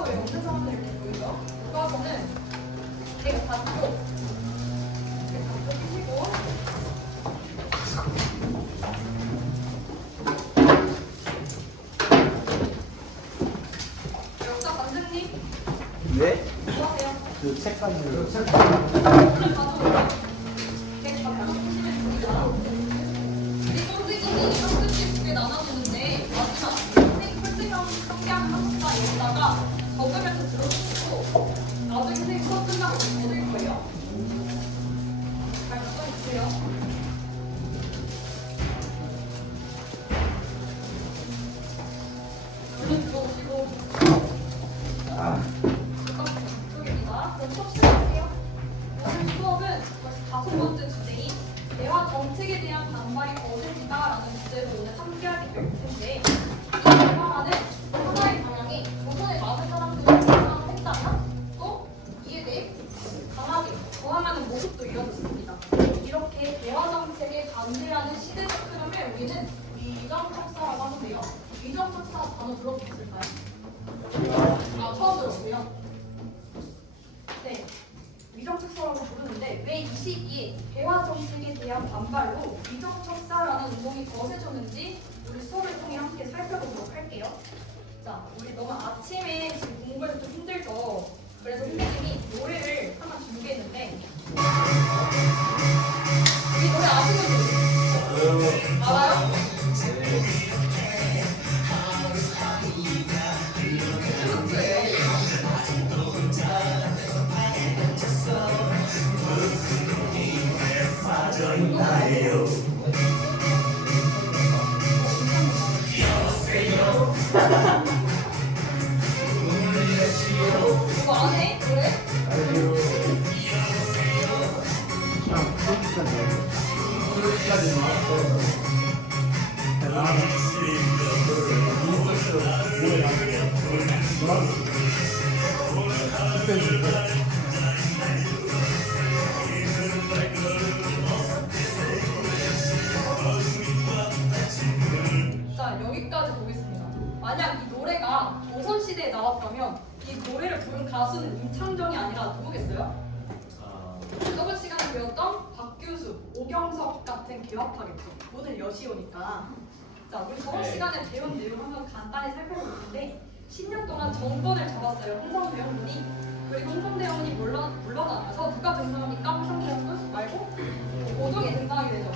교과서에 없는 사람들이 이렇게 보이죠? 교과서는 되게 작고 피시고 역사 관장님 네? 뭐 하세요? 그 책까지 오늘 가져오세요. 되게 작고 피시면 됩니다. 우리 선생님이 학습지 두 개 나눠주는데 마지막 선생님 풀스형 성경 한국사 여기다가 적으면서 들어주시고 나중에 선생님 수업 끝나고 보실 거예요. 잘 써주세요. 얼른 들어오시고 이쪽입니다. 그럼 수업 시작할게요. 오늘 수업은 벌써 5번째 주제인 대화 정책에 대한 반발이 거세지다라는 주제로 오늘 함께하게 될 텐데 이 대화라는 하나의 방향이 조선의 많은 사람들이 공감했다면 또 이에 대해 강하게 저항하는 모습도 이어졌습니다. 이렇게 대화 정책에 반대하는 시대적 흐름을 우리는 위정척사라고 하는데요. 위정척사 단어 들어보셨을까요? 아, 처음 들었고요. 네. 위정척사라고 부르는데 왜 이 시기에 대화 정책에 대한 반발로 위정척사라는 운동이 거세졌는지 우리 수업을 통해 함께 살펴보도록 할게요. 자, 우리 너무 아침에 지금 공부해서 좀 힘들죠? 그래서 선생님이 노래를 하나 준비했는데 이 노래 아시는 분? 알아요? 이거 안 해? 노래? 자, 여기까지 보겠습니다. 만약 이 노래가 조선시대에 나왔다면 이 노래를 부른 가수는 임창정이 아니라 누구겠어요? 저번 시간에 배웠던 박규수, 오경석 같은 개화파겠죠. 오늘 여시오니까. 자, 우리 저번 시간에 배운 내용 한번 간단히 살펴볼 텐데 10년 동안 정권을 잡았어요. 흥성대원군이. 그리고 흥성대원군이 물러나면서 누가 등장합니까? 흥성대원군 말고 고종이 등장하게 되죠.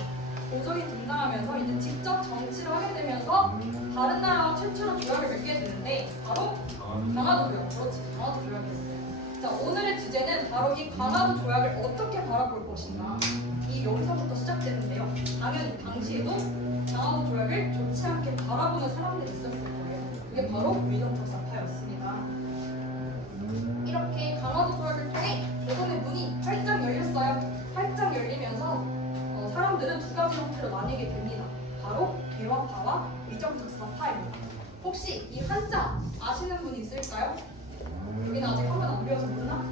고종이 등장하면서 이제 직접 정치를 하게 되면서 다른 나라와 최초로 조약을 맺게 되는데 바로 강화도 조약. 그렇지, 강화도 조약이었어요. 자, 오늘의 주제는 바로 이 강화도 조약을 어떻게 바라볼 것인가. 이 여기서부터 시작되는데요. 당연히 당시에도 강화도 조약을 좋지 않게 바라보는 사람들이 있었을 거예요. 그게 바로 위정척사파였습니다. 이렇게 강화도 조약을 통해 조선의 문이 활짝 열렸어요. 활짝 열리면서 사람들은 두 가지 형태로 나뉘게 됩니다. 바로 개화파와 위정척사파입니다. 혹시 이 한자 아시는 분 있을까요? 여기는 아직 한번 안 배워서 모르나?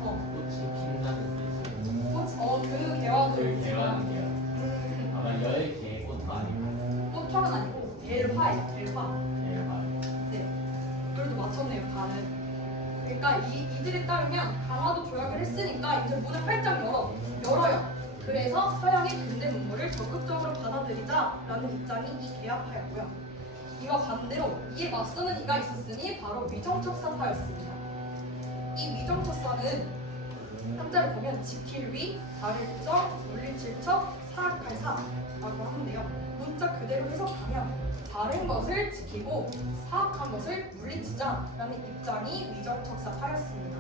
그 개화도 개화는 아마 열 개꽃 아니고 꽃화는 아니고 델화예요. 델화. 네. 그래도 맞췄네요. 반은. 그러니까 이들에 따르면 강화도 조약을 했으니까 이제 문을 활짝 열어요. 그래서 서양의 근대 문물을 적극적으로 받아들이자라는 입장이 이 개화파였고요. 이와 반대로 이에 맞서는 이가 있었으니 바로 위정척사파였습니다. 이 위정척사는 한자를 보면 지킬 위, 다릴 적, 물리칠 척, 사악할 사라고 하는데요. 문자 그대로 해석하면 다른 것을 지키고 사악한 것을 물리치자라는 입장이 위정척사파였습니다.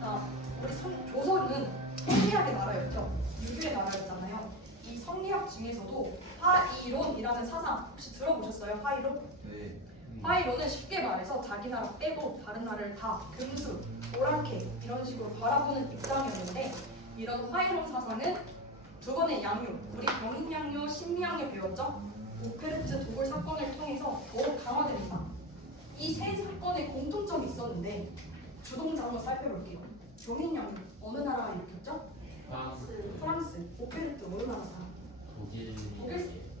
자, 우리 조선은 성리학의 나라였죠. 유교의 나라였잖아요. 이 성리학 중에서도 화이론이라는 사상 혹시 들어보셨어요? 화이론? 네. 화이론은 쉽게 말해서 자기 나라 빼고 다른 나라를 다 금수, 오랑캐 이런 식으로 바라보는 입장이었는데 이런 화이론 사상은 두 번의 양요, 우리 병인양요, 신미양요 배웠죠? 오페르트 도굴 사건을 통해서 더욱 강화됩니다. 이 세 사건에 공통점이 있었는데 주동자 한번 살펴볼게요. 병인양요 어느 나라가 일으켰죠? 프랑스. 오페르트 어느 나라 사람? 독일.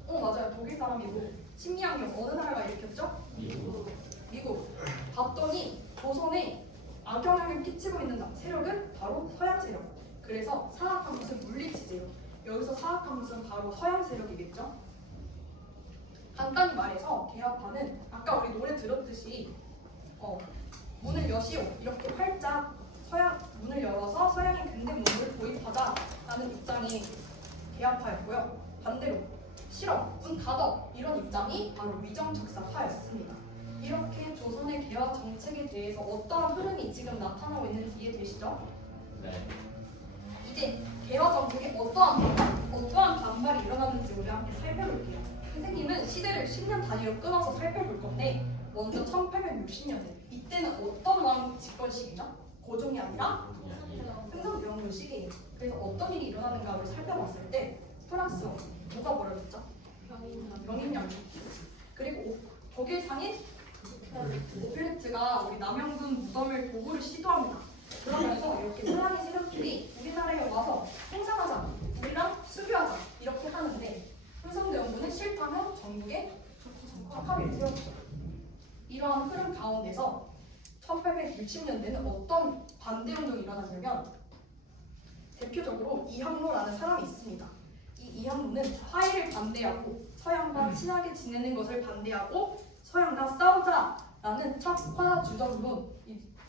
맞아요. 독일 사람이고 신미양요 어느 나라가 일으켰죠? 미국. 미국. 봤더니 조선에 악영향을 끼치고 있는 세력은 바로 서양 세력. 그래서 사악한 것은 물리치제요. 여기서 사악한 것은 바로 서양 세력이겠죠. 간단히 말해서 개화파는 아까 우리 노래 들었듯이 문을 여시오 이렇게 활짝 문을 열어서 서양의 근대 문물을 도입하자라는 입장이 개화파였고요. 반대로 싫어, 문 닫어 이런 입장이 바로 위정척사파였습니다. 이렇게 조선의 개화 정책에 대해서 어떠한 흐름이 지금 나타나고 있는지 이해되시죠? 네. 이제 개화 정책에 어떠한 반발이 일어나는지 우리 함께 살펴볼게요. 선생님은 시대를 10년 단위로 끊어서 살펴볼 건데 먼저 1860년대 이때는 어떤 왕 집권 시기죠? 고종이 아니라 흥선대원군 시기예요. 그래서 어떤 일이 일어나는가를 살펴봤을 때 프랑스 뭐가 벌어졌죠? 영인양조. 그리고 독일 상인 오플레트가 우리 남영군 무덤을 도구를 시도합니다. 그러면서 이렇게 서양의 세력들이 우리나라에 와서 행사하자, 우리랑 수교하자 이렇게 하는데 흥선대원군은 싫다면 전국에 적합을 세웠죠. 이러한 흐름 가운데서 1860년대는 어떤 반대운동이 일어나냐면 대표적으로 이항로라는 사람이 있습니다. 이 이항로는 화해를 반대하고 서양과 친하게 지내는 것을 반대하고 서양과 싸우자라는 척화주전론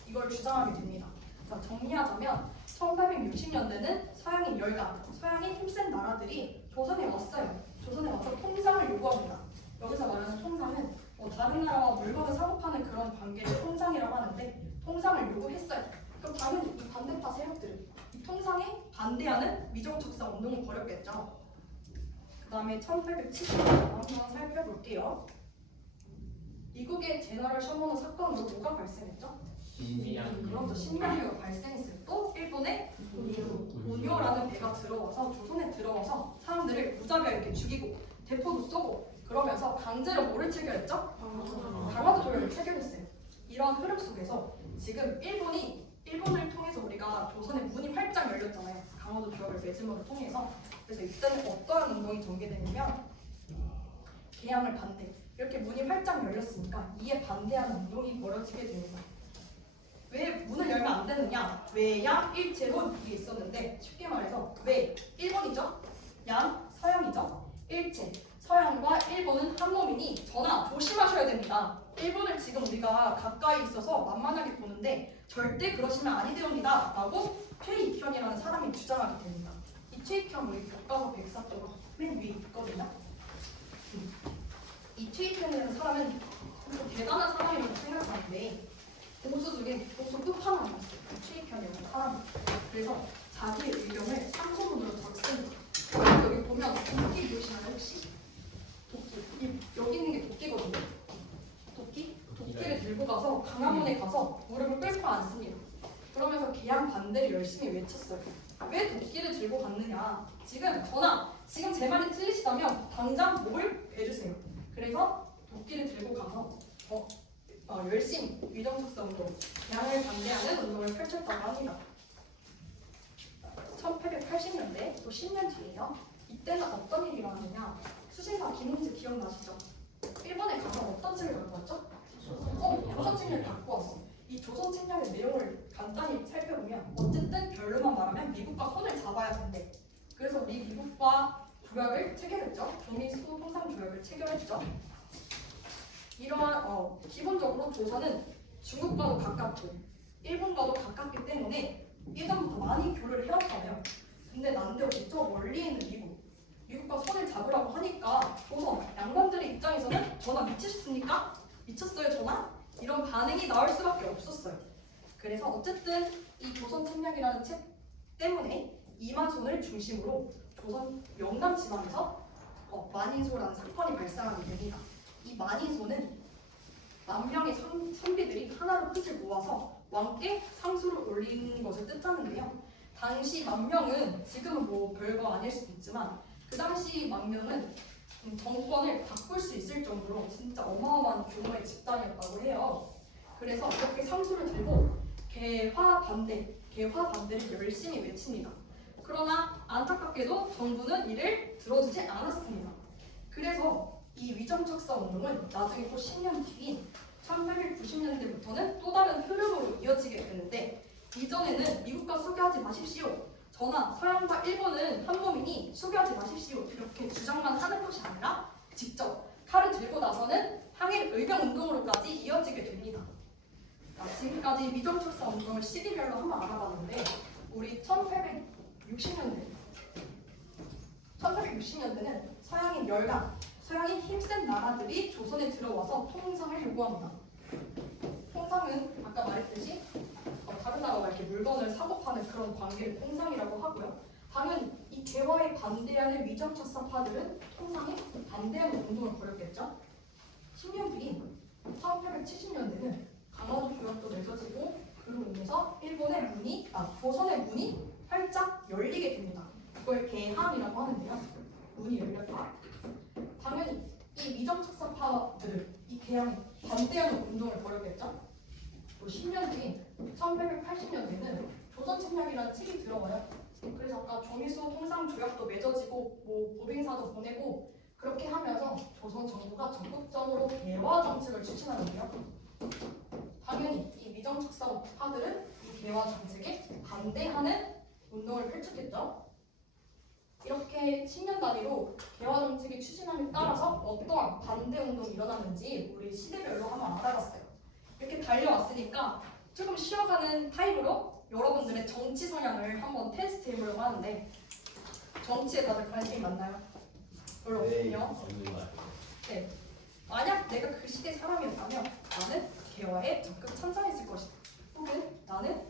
이걸 주장하게 됩니다. 자, 정리하자면 1860년대는 서양인 열강, 서양이 힘센 나라들이 조선에 왔어요. 조선에 와서 통상을 요구합니다. 여기서 말하는 통상은 다른 나라와 물건을 사고 파는 그런 관계를 통상이라고 하는데 통상을 요구했어요. 그럼 당연히 이 반대파 세력들은 이 통상에 반대하는 위정척사 운동을 벌였겠죠. 그 다음에 1870년 한번 살펴볼게요. 미국의 제너럴 셔먼 사건으로 뭐가 발생했죠? 그렇죠. 신명기가 발생했을 또 일본의 운요라는 배가 들어와서 조선에 들어와서 사람들을 무자비하게 이렇게 죽이고 대포도 쏘고 그러면서 강제로 뭐를 체결했죠? 강화도 조약을 체결했어요. 이러한 흐름 속에서 지금 일본을 통해서 우리가 조선의 문이 활짝 열렸잖아요. 강화도 조약을 맺음으로 통해서. 그래서 이때는 어떠한 운동이 전개되냐면 개항을 반대. 이렇게 문이 활짝 열렸으니까 이에 반대하는 운동이 벌어지게 됩니다. 왜 문을 열면 안 되느냐? 외양 일체론 이게 있었는데 쉽게 말해서 외 일본이죠? 양 서양이죠? 일체 서양과 일본은 한 몸이니 전하 조심하셔야 됩니다. 일본을 지금 우리가 가까이 있어서 만만하게 보는데 절대 그러시면 아니 되옵니다 라고 최익현이라는 사람이 주장하게 됩니다. 이 최익현 우리 교과서 104쪽 맨 위에 있거든요. 이 최익현이라는 사람은 대단한 사람이라고 생각하는데 보수 중에 보수 끝판왕이었어요. 최익현이라는 사람이. 그래서 자기의 의견을 상소문으로 적습니다. 여기 보면 도끼 보시나요 혹시? 도끼. 여기 있는 게 도끼거든요. 도끼를 들고 가서 강화문에 가서 무릎을 꿇고 앉습니다. 그러면서 개항 반대를 열심히 외쳤어요. 왜 도끼를 들고 갔느냐? 전하, 지금 제 말이 틀리시다면 당장 목을 베주세요. 그래서 도끼를 들고 가서 열심히 위정척사 운동, 개항을 반대하는 운동을 펼쳤다고 합니다. 1880년대 또 10년 뒤에요. 이때는 어떤 일이 일어나느냐? 수신사 김은지 기억나시죠? 일본에 가서 어떤 책을 갖고 왔죠? 조선 책을 갖고 왔어. 이 조선 책량의 내용을 간단히 살펴보면 어쨌든 결론만 말하면 미국과 손을 잡아야 된대. 그래서 미국과 조약을 체결했죠. 조미수 통상 조약을 체결했죠. 이러한 기본적으로 조선은 중국과도 가깝고 일본과도 가깝기 때문에 예전부터 많이 교류를 해왔잖아요. 근데 난데없이 저 멀리 있는 미국과 손을 잡으라고 하니까 조선 양반들의 입장에서는 전하 미치셨습니까? 미쳤어요 전하? 이런 반응이 나올 수밖에 없었어요. 그래서 어쨌든 이 조선 침략이라는 책 때문에 이만손을 중심으로 조선 영남 지방에서 만인소라는 사건이 발생하게 됩니다. 이 만인소는 만 명의 선비들이 하나로 뜻을 모아서 왕께 상수를 올리는 것을 뜻하는데요. 당시 만 명은 지금은 뭐 별거 아닐 수도 있지만 그 당시 만 명은 정권을 바꿀 수 있을 정도로 진짜 어마어마한 규모의 집단이었다고 해요. 그래서 이렇게 상수를 들고 개화 반대를 열심히 외칩니다. 그러나 안타깝게도 정부는 이를 들어주지 않았습니다. 그래서 이 위정척사 운동은 나중에 또 10년 뒤인 1890년대부터는 또 다른 흐름으로 이어지게 되는데 이전에는 미국과 수교하지 마십시오. 저나 서양과 일본은 한 몸이니 수교하지 마십시오. 이렇게 주장만 하는 것이 아니라 직접 칼을 들고 나서는 항일 의병 운동으로까지 이어지게 됩니다. 자, 지금까지 미정출사 운동을 시기별로 한번 알아봤는데 우리 1860년대는 서양인 멸강, 서양인 힘센 나라들이 조선에 들어와서 통상을 요구합니다. 통상은 아까 말했듯이 다른 나라가 이렇게 물건을 사고 파는 그런 관계를 통상이라고 하고요. 당연히 이 개화에 반대하는 위정착사파들은 통상에 반대하는 운동을 벌였겠죠. 10년 뒤인 1870년대는 강화도 조약도 맺어지고 그로 인해서 조선의 문이 활짝 열리게 됩니다. 이걸 개항이라고 하는데요. 문이 열렸다. 당연히 이 위정착사파들은 이 개항에 반대하는 운동을 벌였겠죠. 또 10년 뒤인 1880년대는 조선 침략이라는 책이 들어와요. 그래서 아까 조미수 통상 조약도 맺어지고 보빙사도 보내고 그렇게 하면서 조선 정부가 적극적으로 개화 정책을 추진하는데요. 당연히 이 미정착사파들은 이 개화 정책에 반대하는 운동을 펼쳤겠죠. 이렇게 10년 단위로 개화 정책의 추진함에 따라서 어떠한 반대 운동이 일어났는지 우리 시대별로 한번 알아봤어요. 이렇게 달려왔으니까 조금 쉬어가는 타입으로 여러분들의 정치 성향을 한번 테스트 해보려고 하는데 정치에 다들 관심이 많나요? 별로 없군요. 없는 거 같아요. 네. 만약 내가 그 시대 사람이었다면 나는 개화에 적극 찬성했을 것이다. 혹은 나는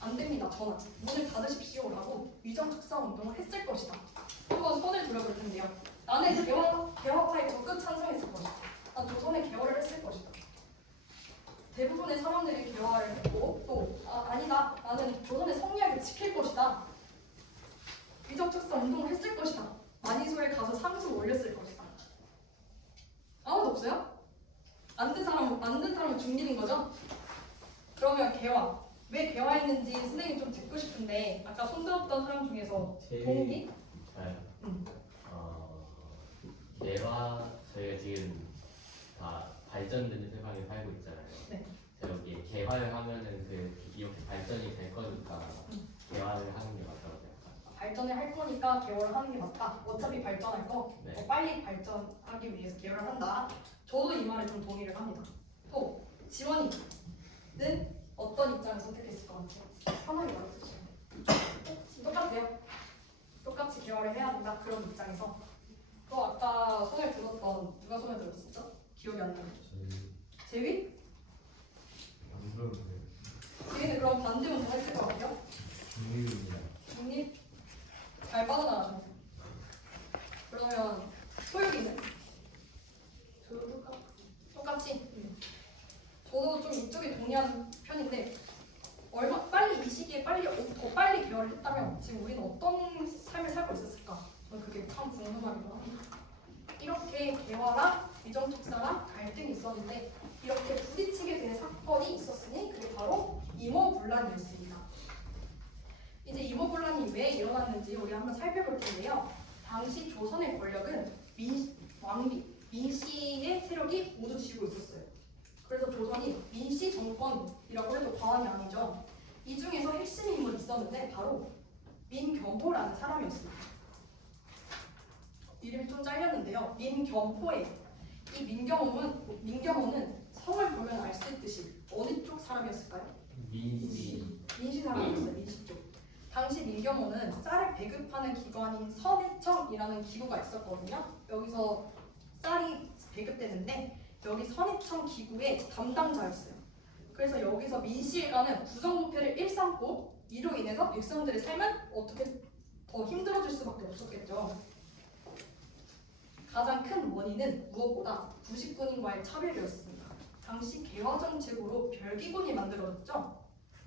안 됩니다. 전화 문을 닫으십시오라고 위정축사 운동을 했을 것이다. 한번 손을 들어볼 텐데요. 나는 개화파에 적극 찬성했을 것이다. 난 조선의 개화를 했을 것이다. 대부분의 사람들이 개화를 했고 또 아니다. 나는 조선의 성리학을 지킬 것이다. 위정축사 운동을 했을 것이다. 만인소에 가서 상수 올렸을 것이다. 아무도 없어요? 만든 사람은 중립인 거죠? 그러면 개화. 왜 개화했는지 선생님 좀 듣고 싶은데 아까 손들었던 사람 중에서 동기? 개화 저희가 지금 다 발전되는 세상에 살고 있잖아요. 네. 여기 개화를 하면은 이렇게 발전이 될 거니까 개화를 하는 게 맞다고 생각합니다. 발전을 할 거니까 개화를 하는 게 맞다. 어차피 발전할 거 네. 더 빨리 발전하기 위해서 개화를 한다. 저도 이 말에 좀 동의를 합니다. 또 지원이는 어떤 입장을 선택했을 것 같아요? 편하게 말해주세요. 똑같아요. 똑같이 개화를 해야 된다. 그런 입장에서 또 아까 손을 들었던 누가 손을 들었었죠? 기억이 안 나요. 재위? 재위는 그럼 반대 운동 했을 것 같아요? 중립입니다. 중립? 잘 빠져나가셨네요. 그러면 소유기는? 저도 똑같이? 저도 좀 이쪽에 동의하는 편인데 이 시기에 더 빨리 개화를 했다면 지금 우리는 어떤 삶을 살고 있었을까? 저는 그게 참 궁금하기도 합니다. 이렇게 개화랑 위정축사랑 갈등이 있었는데 이렇게 부딪히게 되는 사건이 있었으니 그게 바로 임오분란이었습니다. 이제 임오분란이 왜 일어났는지 우리 한번 살펴볼 텐데요. 당시 조선의 권력은 민씨의 세력이 모두 쥐고 있었어요. 그래서 조선이 민씨 정권이라고 해도 과언이 아니죠. 이 중에서 핵심 인물이 있었는데 바로 민겸호라는 사람이었습니다. 이름이 좀 잘렸는데요. 민겸호예요. 이 민겸호는 성을 보면 알 수 있듯이 어느 쪽 사람이었을까요? 민씨 사람이었어요. 민씨 쪽. 당시 민겸호는 쌀을 배급하는 기관인 선해청이라는 기구가 있었거든요. 여기서 쌀이 배급되는데 여기 선해청 기구의 담당자였어요. 그래서 여기서 민씨 일가는 부정부패를 일삼고 이로 인해서 백성들의 삶은 어떻게 더 힘들어질 수밖에 없었겠죠. 가장 큰 원인은 무엇보다 부식군인과의 차별이었습니다. 당시 개화 정책으로 별기군이 만들어졌죠.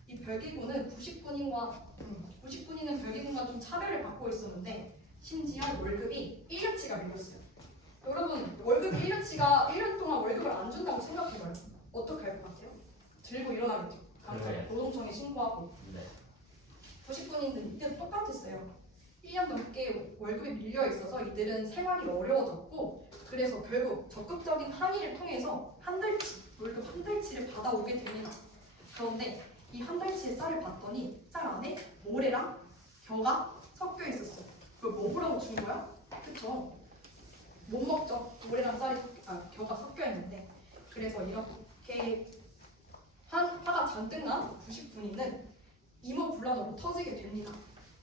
이 별기군은 부식군인은 별기군과 좀 차별을 받고 있었는데 심지어 월급이 1년치가 밀렸어요. 여러분 월급 1년 동안 월급을 안 준다고 생각해봐요. 어떻게 할 것 같아요? 들고 일어나겠죠. 당장 노동청에 신고하고. 네. 부식군인들은 이때 똑같았어요. 1년 넘게 월급이 밀려 있어서 이들은 생활이 어려워졌고 그래서 결국 적극적인 항의를 통해서 월급 한 달치를 받아오게 됩니다. 그런데 이 한 달치의 쌀을 봤더니 쌀 안에 모래랑 겨가 섞여 있었어요. 그걸 먹으라고 준 거야? 그쵸? 못 먹죠. 모래랑 겨가 섞여 있는데. 그래서 이렇게 화가 잔뜩 난 90분이는 이모불란으로 터지게 됩니다.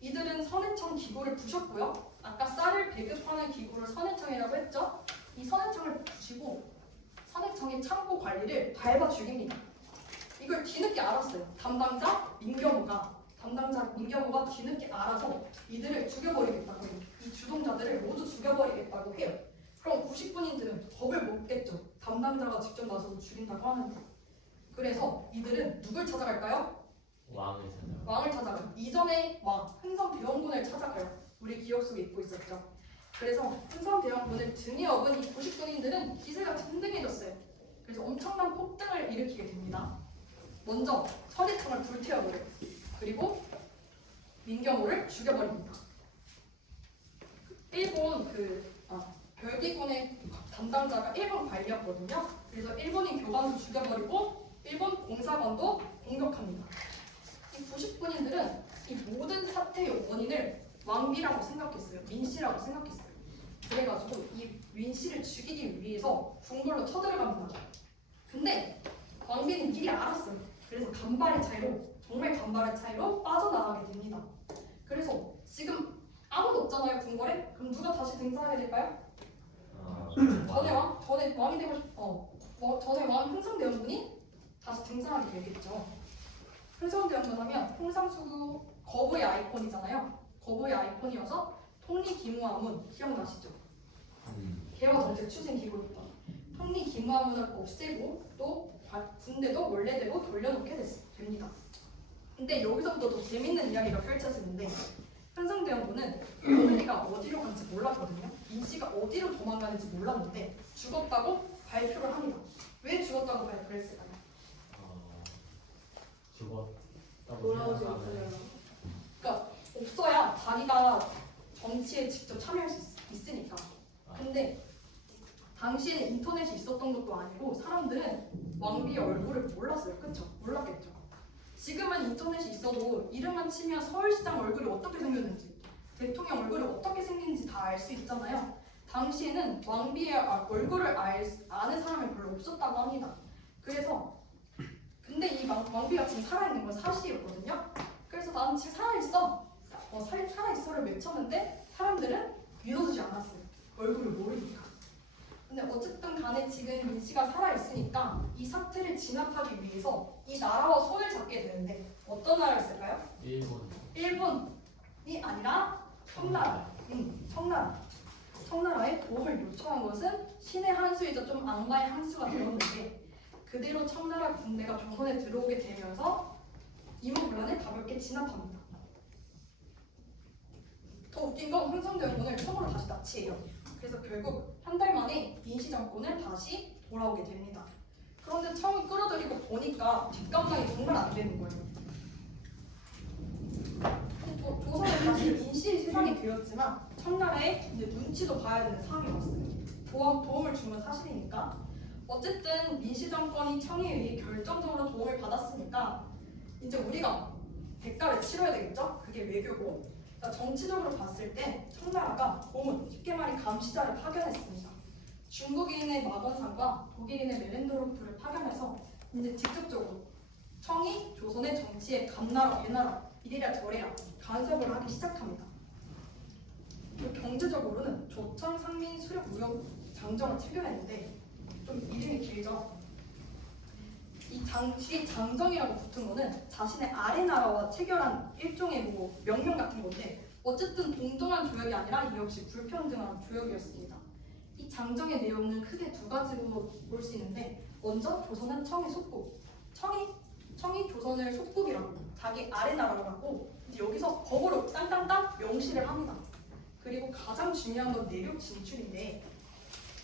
이들은 선해청 기구를 부셨고요. 아까 쌀을 배급하는 기구를 선해청이라고 했죠. 이 선해청을 부시고 선해청의 창고 관리를 밟아 죽입니다. 이걸 뒤늦게 알았어요. 담당자 민경호가 뒤늦게 알아서 이들을 죽여버리겠다고 해요. 이 주동자들을 모두 죽여버리겠다고 해요. 그럼 90분인들은 겁을 먹겠죠. 담당자가 직접 나서서 죽인다고 하는데. 그래서 이들은 누굴 찾아갈까요? 왕을 찾아가요. 이전에 왕 흥성대원군을 찾아가요. 우리 기억 속에 잊고 있었죠. 그래서 흥성대원군을 등에 업은 이 90분인들은 기세가 등등해졌어요. 그래서 엄청난 폭등을 일으키게 됩니다. 먼저 선해청을 불태워버려요. 그리고 민경호를 죽여버립니다. 일본 별기군의 담당자가 일본 관리였거든요. 그래서 일본인 교관도 죽여버리고 일본 공사관도 공격합니다. 이 90분인들은 이 모든 사태의 원인을 왕비라고 생각했어요. 민씨라고 생각했어요. 그래가지고 이 민씨를 죽이기 위해서 궁궐로 쳐들어갑니다. 근데 왕비는 미리 알았어요. 그래서 정말 간발의 차이로 빠져나가게 됩니다. 그래서 지금 아무도 없잖아요, 궁궐에. 그럼 누가 다시 등장하게 될까요? 전에 왕이 되고 전에 왕 흥성대원군이 다시 등장하게 되겠죠. 흥성대원군 하면 홍상수구 거부의 아이콘이잖아요. 거부의 아이콘이어서 통리기무화문 기억나시죠? 개화정책 추진 기구였다. 통리기무화문을 없애고 또 군대도 원래대로 돌려놓게 됩니다. 근데 여기서부터 더 재밌는 이야기가 펼쳐지는데 흥성대원군은 며느리가 어디로 간지 몰랐거든요. 민씨가 어디로 도망가는지 몰랐는데 죽었다고 발표를 합니다. 왜 죽었다고 발표를 했을까요? 돌아오지 못하려나? 그러니까 없어야 자기가 정치에 직접 참여할 수 있으니까. 근데 당시에는 인터넷이 있었던 것도 아니고 사람들은 왕비의 얼굴을 몰랐어요. 그쵸? 몰랐겠죠. 지금은 인터넷이 있어도 이름만 치면 서울시장 얼굴이 어떻게 생겼는지, 대통령 얼굴이 어떻게 생긴지 다 알 수 있잖아요. 당시에는 왕비의 얼굴을 아는 사람이 별로 없었다고 합니다. 그래서 근데 이 왕비가 지금 살아있는 건 사실이었거든요. 그래서 나는 지금 살아있어. 살아있어를 외쳤는데 사람들은 믿어주지 않았어요. 얼굴을 모르니까. 근데 어쨌든 간에 지금 민씨가 살아있으니까 이 사태를 진압하기 위해서 이 나라와 손을 잡게 되는데 어떤 나라였을까요? 일본이 아니라 청나라. 청나라에 도움을 요청한 것은 신의 한 수이자 좀 악마의 한 수가 되었는데 그대로 청나라 군대가 조선에 들어오게 되면서 이모군란을 가볍게 진압합니다. 더 웃긴 건 흥성대원군을 청으로 다시 납치해요. 그래서 결국 한 달 만에 민씨 정권을 다시 돌아오게 됩니다. 그런데 청이 끌어들이고 보니까 뒷감당이 정말 안 되는 거예요. 조선은 다시 민씨 세상이 되었지만 청나라에 이제 눈치도 봐야 되는 상황이 왔어요. 도움을 준 건 사실이니까. 어쨌든 민씨 정권이 청에 의해 결정적으로 도움을 받았으니까 이제 우리가 대가를 치러야 되겠죠? 그게 외교고. 그러니까 정치적으로 봤을 때 청나라가 고문, 쉽게 말해 감시자를 파견했습니다. 중국인의 마건상과 독일인의 멜렌도르프를 파견해서 이제 직접적으로 청이 조선의 정치에 감나라, 배나라, 이래라 저래라 간섭을 하기 시작합니다. 그리고 경제적으로는 조청, 상민, 수렵, 무역 장정을 체결했는데 좀 이름이 길죠. 이 뒤에 장정이라고 붙은 거는 자신의 아래 나라와 체결한 일종의 명령 같은 건데 어쨌든 동등한 조약이 아니라 이 역시 불평등한 조약이었습니다. 이 장정의 내용은 크게 두 가지로 볼 수 있는데 먼저 조선은 청의 속국, 청이 조선을 속국이라고 자기 아래 나라로 하고 이제 여기서 법으로 땅땅땅 명시를 합니다. 그리고 가장 중요한 건 내륙 진출인데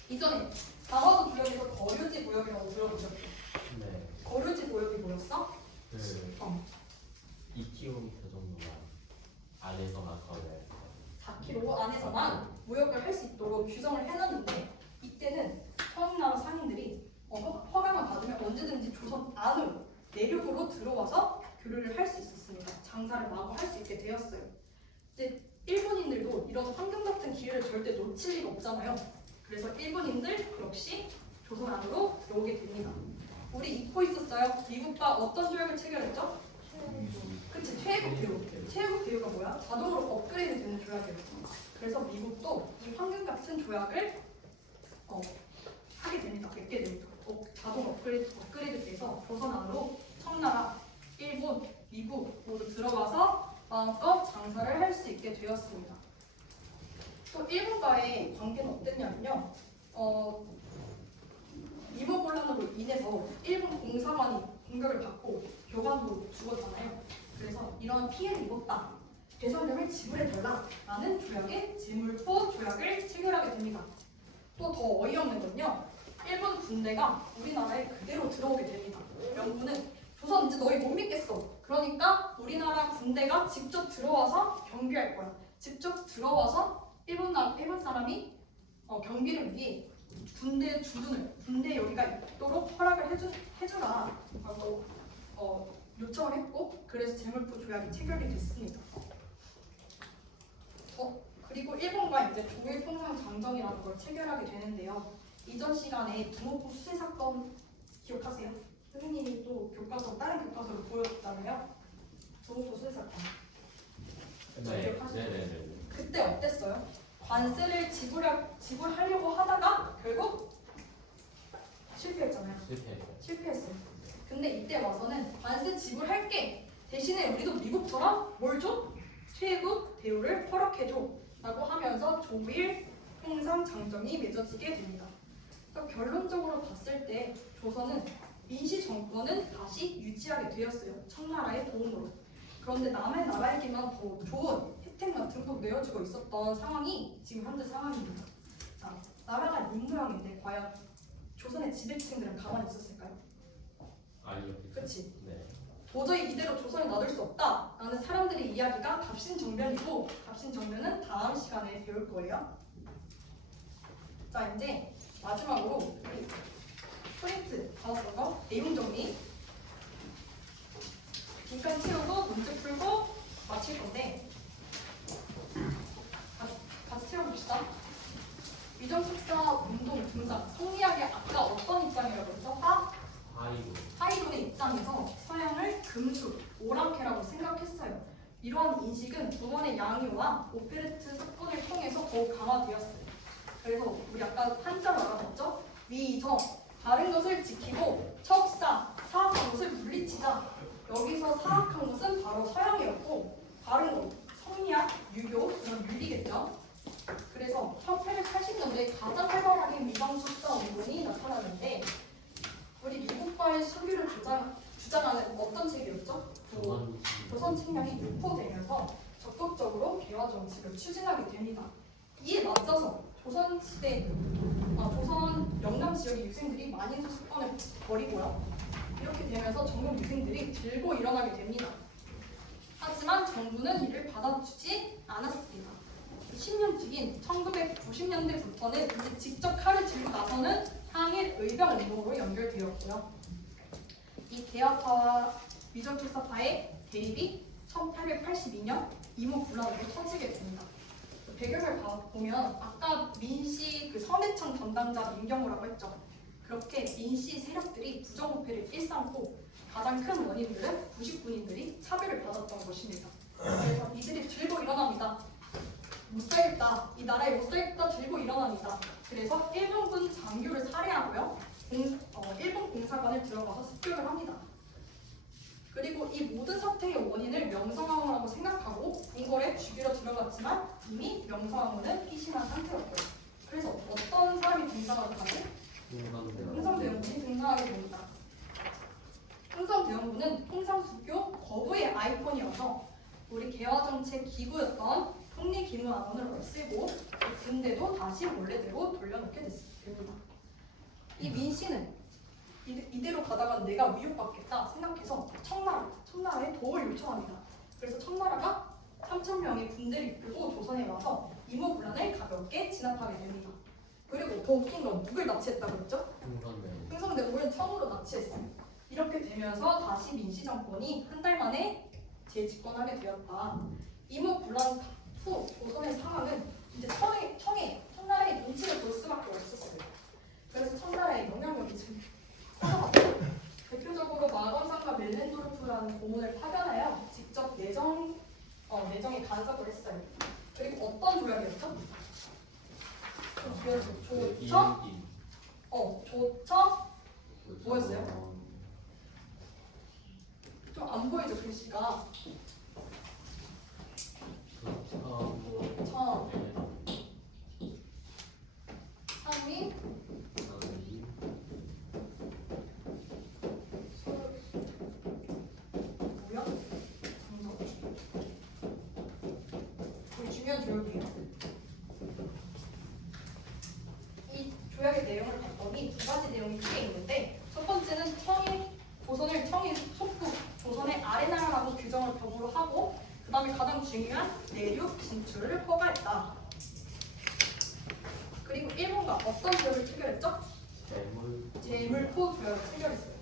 이전에 강화도 구역에서 거류지 구역이라고 들어보셨죠? 네. 거류지 구역이 뭐였어? 2km 정도만 안에서만 걸어야 돼요. 4km 안에서만 무역을 할 수 있도록 규정을 해놨는데 이때는 청나라 상인들이 허가만 받으면 언제든지 조선 안으로 내륙으로 들어와서 교류를 할 수 있었습니다. 장사를 마구 할 수 있게 되었어요. 이제 일본인들도 이런 황금 같은 기회를 절대 놓칠 리가 없잖아요. 그래서 일본인들 역시 조선 안으로 들어오게 됩니다. 우리 잊고 있었어요. 미국과 어떤 조약을 체결했죠? 그치, 최애국 대우. 최애국 대우가 뭐야? 자동으로 업그레이드 되는 조약이었죠. 그래서 미국도 이 황금 같은 조약을 하게 됩니다. 맺게 됩니다. 자동 업그레이드 돼서 조선 안으로 청나라, 일본, 미국 모두 들어가서 마음껏 장사를 할 수 있게 되었습니다. 또 일본과의 관계는 어땠냐면요. 이모곤란으로 인해서 일본 공사관이 공격을 받고 교관도 죽었잖아요. 그래서 이런 피해를 입었다. 배상금을 지불해달라라는 조약에 제물포 조약을 체결하게 됩니다. 또 더 어이없는 건요. 일본 군대가 우리나라에 그대로 들어오게 됩니다. 명분은 조선 이제 너희 못 믿겠어. 그러니까 우리나라 군대가 직접 들어와서 경비할 거야. 직접 들어와서 일본 사람이 경비를 위해 군대 주둔을 군대 여기가 있도록 허락을 해주라라고 요청을 했고 그래서 제물포 조약이 체결이 됐습니다. 그리고 일본과 이제 조일 통상 장정이라는 걸 체결하게 되는데요. 이전 시간에 두모포 수세 사건 기억하세요? 선생님이 또 다른 교과서를 보여줬잖아요. 두모포 수세 사건. 기억하시죠? 네네네. 그때 어땠어요? 관세를 지불하려고 하다가 결국 실패했잖아요. 실패했어요. 근데 이때 와서는 관세 지불할게. 대신에 우리도 미국처럼 뭘 줘? 최애국 대우를 허락해줘 라고 하면서 조일 통상 장정이 맺어지게 됩니다. 그러니까 결론적으로 봤을 때 조선은 민씨 정권은 다시 유지하게 되었어요. 청나라의 도움으로. 그런데 남의 나라에게만 더 좋은 혜택만 듬뿍 내어주고 있었던 상황이 지금 현재 상황입니다. 자, 나라가 이 모양인데 과연 조선의 지배층들은 가만히 있었을까요? 아니요. 그렇지. 네. 도저히 이대로 조선을 놔둘 수 없다라는 사람들의 이야기가 갑신정변이고 갑신정변은 다음 시간에 배울 거예요. 자, 이제 마지막으로 우리 포인트 5번 내용 정리 빈칸 채우고 문제 풀고 마칠 건데 같이 채워봅시다. 위정축사 운동 등장 성리학의 아까 어떤 입장이라고 했죠? 하이론의 입장에서 서양을 금수, 오랑캐라고 생각했어요. 이러한 인식은 두 번의 양요와 오페레트 사건을 통해서 더욱 강화되었어요. 그래서 우리 아까 한자로 알아봤죠? 위정, 바른 것을 지키고 척사, 사악한 것을 물리치자. 여기서 사악한 것은 바로 서양이었고 바른 것, 성리학, 유교, 이런 윤리겠죠. 그래서 1880년대 가장 활발하게 위정축사 운동이 나타나는데 우리 미국과의 수교를 주장하는 어떤 책이었죠? 조선 책량이 유포되면서 적극적으로 개화 정책을 추진하게 됩니다. 이에 맞서서 조선 영남 지역의 유생들이 만인수 사건을 벌이고요. 이렇게 되면서 전국 유생들이 들고 일어나게 됩니다. 하지만 정부는 이를 받아주지 않았습니다. 10년 뒤인 1990년대부터는 이제 직접 칼을 들고 나서는 항일 의병 운동으로 연결되었고요. 이 개화파와 위정축사파의 대립이 1882년 이모군란으로 터지게 됩니다. 배경을 보면 아까 민씨 선해청 담당자 민경우라고 했죠. 그렇게 민씨 세력들이 부정부패를 일삼고 가장 큰 원인들은 부식군인들이 차별을 받았던 것입니다. 그래서 이들이 들고 일어납니다. 못 살겠다. 이 나라에 못 살겠다. 들고 일어납니다. 그래서 일본군 장교를 살해하고요. 일본 공사관을 들어가서 습격을 합니다. 그리고 이 모든 사태의 원인을 명성황후라고 생각하고 궁궐에 죽이러 들어갔지만 이미 명성황후는 피신한 상태였고요. 그래서 어떤 사람이 등장하게 하죠? 흥성대원군이 등장하게 됩니다. 흥성대원군은 통상수교 거부의 아이콘이어서 우리 개화정책 기구였던 통리기무학원을 없애고 군대도 다시 원래대로 돌려놓게 됩니다. 이 민씨는 이대로 가다가 내가 위협받겠다 생각해서 청나라에 도움을 요청합니다. 그래서 청나라가 3,000명의 군대를 이끌고 조선에 와서 이모군란을 가볍게 진압하게 됩니다. 그리고 더 웃긴 건 누굴 납치했다고 했죠? 흥성대원군을 처음으로 납치했어요. 이렇게 되면 되면서 다시 민씨 정권이 한 달 만에 재집권하게 되었다. 이모군란 후 조선의 상황은 이제 청나라의 눈치를 볼 수밖에 없었어요. 그래서 청나라의 영향력이 좀 커져갔고 대표적으로 마건상과 멜렌도르프라는 고문을 파견하여 직접 내정에 간섭을 했어요. 그리고 어떤 조약이었죠? 조처? 조처? 뭐였어요? 좀 안 보이죠 글씨가. 조처, 상민, 뭐야? 되게 중요한 조약이에요. 이 조약의 내용을 봤더니 두 가지 내용이 크게 있는데 첫 번째는 조선을 청이 속국, 조선의 아래나라라고 규정을 법으로 하고 그 다음에 가장 중요한 내륙 진출을 허가했다. 그리고 일본과 어떤 조약을 체결했죠? 제물포 조약을 체결했어요.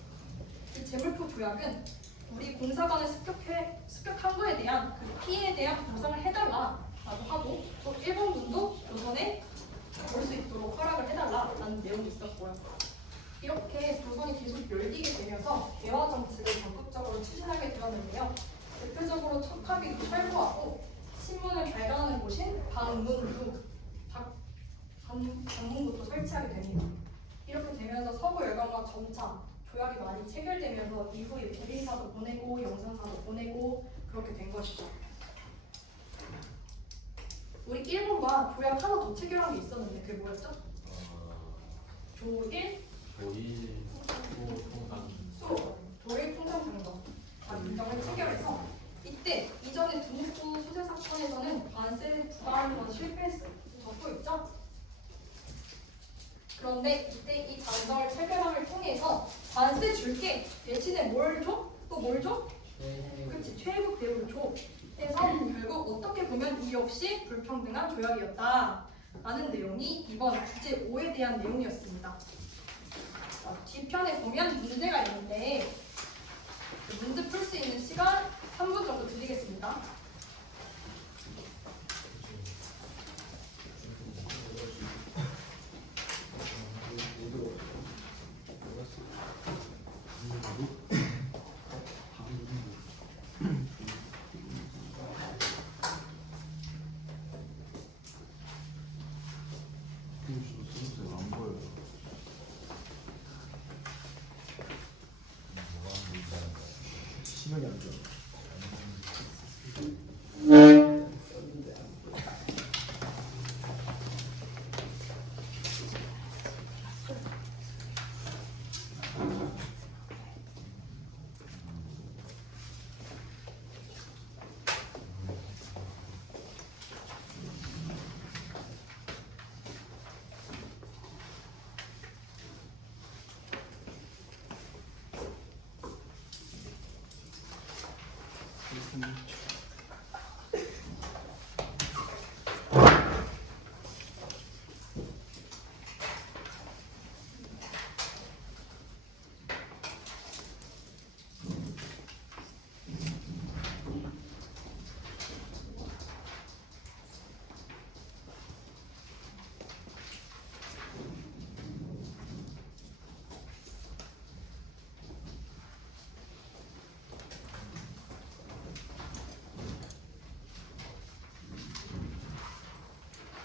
이 제물포 조약은 우리 공사관을 습격한 거에 대한 그 피해에 대한 보상을 해달라라고 하고 또 일본군도 조선에 올 수 있도록 허락을 해달라라는 내용이 있었고요. 이렇게 조선이 계속 열리게 되면서 개화 정치를 적극적으로 추진하게 되었는데요. 대표적으로 척하비도 철거하고 신문을 발간하는 곳인 방문부터 설치하게 됩니다. 이렇게 되면서 서구 열강과 점차 조약이 많이 체결되면서 이후에 대리사도 보내고 영상사도 보내고 그렇게 된 것이죠. 우리 일본과 조약 하나 더 체결한 게 있었는데 그게 뭐였죠? 조일 통상장정 인정을 체결해서 이때 이전에 두묵구 수재 사건에서는 관세 부과하는 건 실패했어요. 적고 있죠? 그런데 이때 이 장정을 체결함을 통해서 관세 줄게 대신에 뭘 줘? 또 뭘 줘? 그렇지, 최애국 대우를 줘. 해서 결국 어떻게 보면 이 역시 불평등한 조약이었다 라는 내용이 이번 주제 5에 대한 내용이었습니다. 자, 뒤편에 보면 문제가 있는데 문제 풀 수 있는 시간 3분 정도 드리겠습니다. 시간이 안 좋아.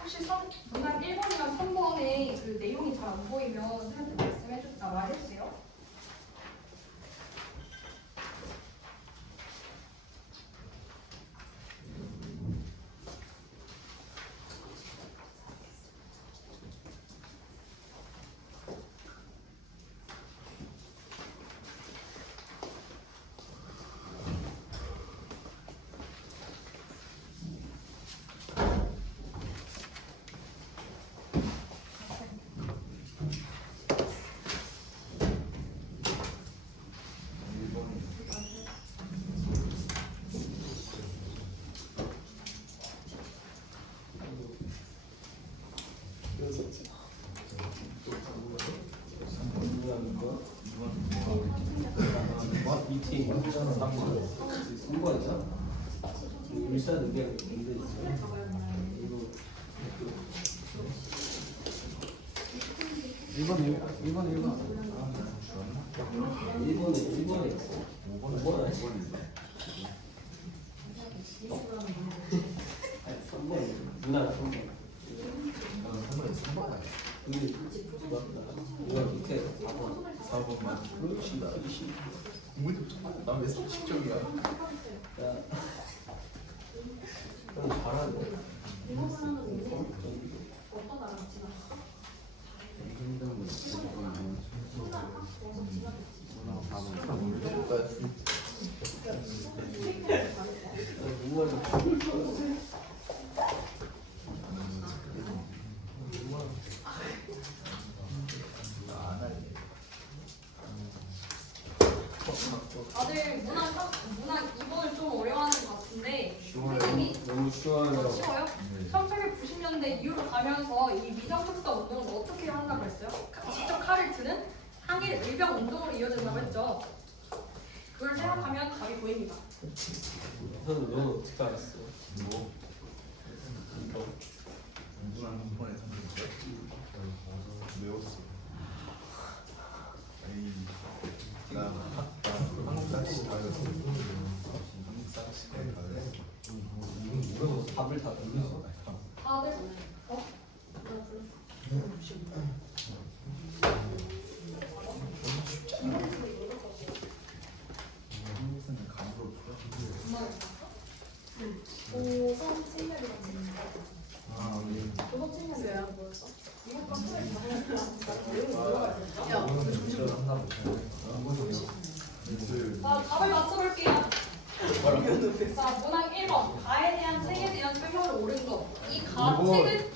혹시 문항 1번이랑 3번에 그 내용이 잘 안 보이면 선생님한테 말해주세요. 미팅 3번이야? 일산 의견 있는데 이거 1번에 있어. 5번 아니야? 3번 누나가 3번. 근데 누가 밑에 4번만 그렇지 나 20. 나왜 상식적이야? 야, 형 잘하네. 다들 문학 2번을 좀 어려워하는 것 같은데 선생님이 너무 쉬워요. 쉬워요? 1990년대 이후로 가면서 이 미정특사 운동을 어떻게 한다고 했어요? 직접 칼을 드는 항일 의병 운동으로 이어진다고 했죠. 그걸 생각하면 답이 보입니다. 형, 너 어떻게 알았어? 뭐? 누나는 한 번에 삼켰어? 외웠어. 아니, 나 한국 쌀시 가졌어. 한국 쌀시까지 가졌어. 이거 답을 다 돌렸어. 다들 어? 한국사는 감으로 풀어. 고성 칠레리가 아, 우리 고성 칠레리가 뭐였어? 이것과 틀을 내용이 올라가야 되죠? 자, 답을 맞춰볼게요. 자, 문항 1번. 가에 대한 책에 대한 설명을 옳은 것. 이 가 책은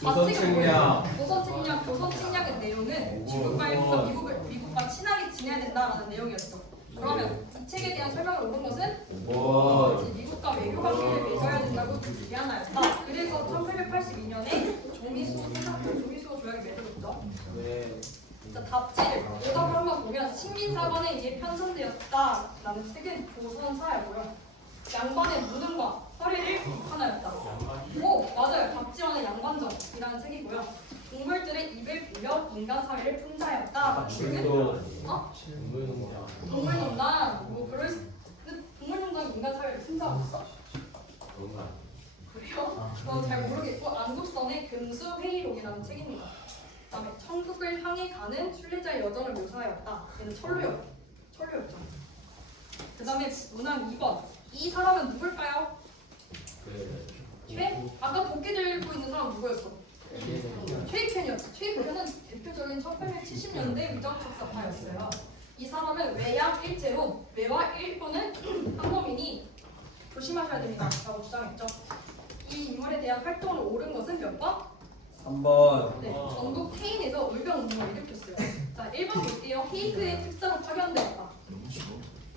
조선 책략. 조선 책략, 조선 책략의 내용은 지구과의 미국과 친하게 지내야 된다라는 내용이었죠. 그러면 이 책에 대한 설명을 옳은 것은 뭐? 미국과 외교 관계를 맺어야 된다고 제안하였다. 그래서 1882년에 조미수 조약이 맺어졌죠. 네. 자, 답지를 오답을 한번 보면 식민사관에 의해 편성되었다라는 책은 조선사였고요. 양반의 무능과 허리를 하나였다. 오, 맞아요. 답지원의 양반정이라는 책이고요. 동물들의 입을 빌려 인간 사회를 풍자하였다. 책은 어? 동물농장. 뭐 그럴 수. 근데 동물농장 인간 사회를 풍자하였어? 그래요? 잘 모르겠고 안국선의 금수회의록이라는 책입니다. 그다음에 천국을 향해 가는 순례자의 여정을 묘사하였다. 얘는 철로였죠. 그다음에 문항 2번. 이 사람은 누굴까요? 아까 도끼 들고 있는 사람 누구였어? 최익현이었죠. 최익현은 대표적인 1870년대 위정특사파였어요. 이 사람은 외양 일제로 외와 일본은 항범인이 조심하셔야 됩니다. 라고 주장했죠. 이 인물에 대한 활동을 옳은 것은 몇 번? 3번. 네, 전국 테인에서 의병 운동을 일으켰어요. 자, 1번 볼게요. 헤이그의 특사로 파견되었다.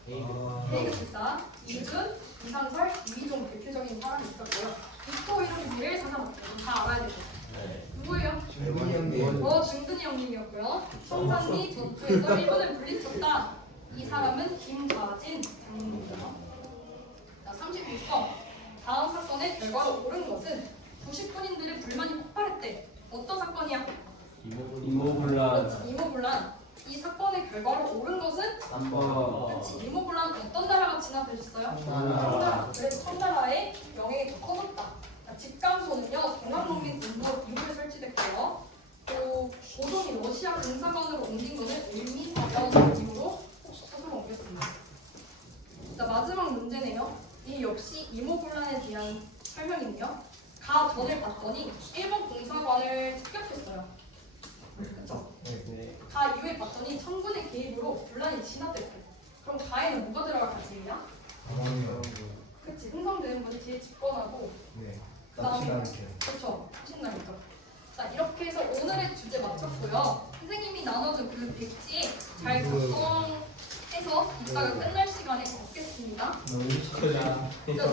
헤이그 특사, 이준, 이상설, 이희종 대표적인 사람이 있었고요. 빅토 이름을 사람 다 알아야 되죠. 누구예요? 중근이 형님이었고요. 성산리 전투에서 일본을 물리쳤다. 이 사람은 김좌진 장군입니다. 자, 36번. 다음 사건의 결과로 옳은 것은 90군인들의 불만이 폭발했대. 어떤 사건이야? 이모블란. 그렇지, 이모블란. 이 사건의 결과로 옳은 것은 3번. 그렇지, 이모블란 어떤 나라가 진압해줬어요? 청나라. 청나라. 그래서 청나라의 영향이 더 커졌다. 자, 집강소는요, 동학농민 군부로 미국에 설치됐고요. 또 고종이 러시아 공사관으로 옮긴 것은 을미사변 이후로 소수로 옮겼습니다. 자, 마지막 문제네요. 이 역시 이모블란에 대한 설명인데요. 가 전을 봤더니 일본 공사관을 습격했어요. 그렇죠? 네. 가 이후에 봤더니 청군의 개입으로 분란이 진압됐대. 그럼 가에는 뭐가 들어갈 가치냐? 그치, 흥성되는 분이 뒤에 집권하고 그다음에 그렇죠, 신나겠죠. 자, 이렇게 해서 오늘의 주제 마쳤고요. 선생님이 나눠준 그 백지에 잘 작성해서 이따가 끝날 시간에 적겠습니다. 너무 축하드립니다. 자,